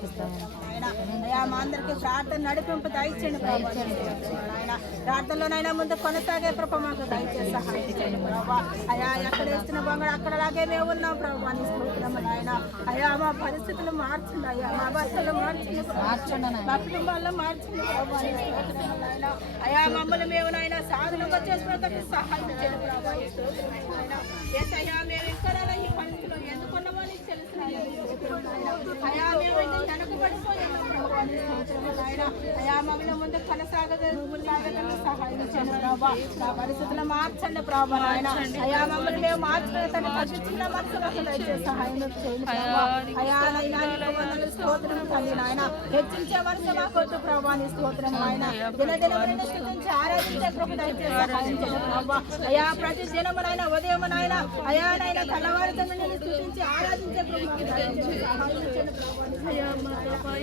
అయ్యా మా అందరికి ప్రార్థన నడిపింపు దయచేయండి ప్రభా. ఆయన ప్రార్థనలోనైనా ముందు కొనసాగే ప్రభా మాకు దయచేసి సహాయం చేయండి ప్రభా. అయ్యా ఎక్కడ వేస్తున్న బంగారు అక్కడలాగే మేము ఉన్నాం ప్రభా. నీ స్తోత్రము నాయన. అయ్యా మా పరిస్థితులు మార్చండి అయ్యా, మా భాషల్లో మార్చండి, మా కుటుంబాల్లో మార్చండి ప్రభా. నీ స్తోత్రము నాయన. అయ్యా మమ్మల్ని మేము నాయన సాధనగా చేసుకున్నట్టు సహాయం చేయండి ప్రభా. నీ స్తోత్రము నాయన. యేసయ్యా మేము ఇక్కడ ఈ పరిస్థితిలో ఎందుకున్నామో నీకు తెలుసు నాయన. అయ్యా మేము వెనకబడిపోయాము ప్రభా. నీ స్తోత్రము నాయన. అయ్యా మమ్మల్ని ముందు కొనసాగడానికి సహాయం చేయండి ప్రభా. నా పరిస్థితులు మార్చండి ప్రభా నాయన. అయ్యా మమ్మల్ని మేము మార్చుకునే తన చిన్న మనసులకు దయచేసి సహాయం చేయండి ప్రభా. అయ్యా నైనా నీకు వందనాలు స్తోత్రం తండ్రి నాయన. హెచ్చించే మనసు మాకొద్దు ప్రభా. నీ స్తోత్రం నాయన. దినదినములను స్తుతించి ఆరాధించే కృప దయచేసి సహాయం చేయండి ప్రభా. అయ్యా ప్రతి దినమునైనా ఉదయమునైనా అయ్యా నైనా తెల్లవారుతో స్తుతించి ఆరాధించే కృప దయచేసి సహాయం చేయండి ప్రభా.